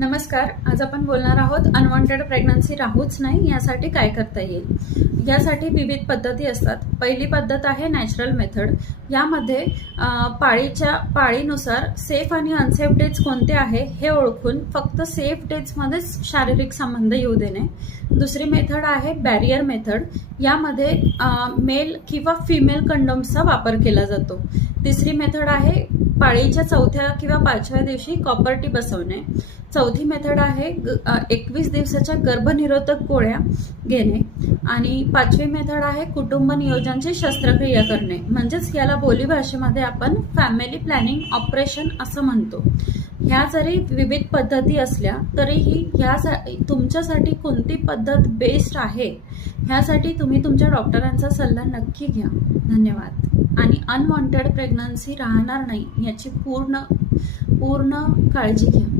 नमस्कार. आज आपण बोलणार आहोत अनवॉन्टेड प्रेग्नन्सी राहूच नाही यासाठी काय करता येईल. यासाठी विविध पद्धती असतात. पहिली पद्धत आहे नॅचरल मेथड. यामध्ये पाळीनुसार सेफ आणि अनसेफ डेज कोणते आहे हे ओळखून फक्त सेफ डेजमध्येच शारीरिक संबंध येऊ देणे. दुसरी मेथड आहे बॅरियर मेथड. यामध्ये मेल किंवा फिमेल कंडोम्सचा वापर केला जातो. तिसरी मेथड आहे पाळीच्या 4थ्या किंवा 5व्या दिवशी कॉपर टी बसवणे. चौथी मेथड आहे 21 दिवसाच्या गर्भनिरोधक गोळ्या घेणे. आणि 5वी मेथड आहे कुटुंब नियोजनाची शस्त्रक्रिया करणे. म्हणजेच याला बोलीभाषेमध्ये आपण फॅमिली प्लॅनिंग ऑपरेशन असं म्हणतो. ह्या जरी विविध पद्धती असल्या तरीही तुमच्यासाठी कोणती पद्धत बेस्ट आहे ह्यासाठी तुम्ही तुमच्या डॉक्टरांचा सल्ला नक्की घ्या. धन्यवाद. आणि अनवॉन्टेड प्रेग्नन्सी राहणार नाही याची पूर्ण काळजी घ्या.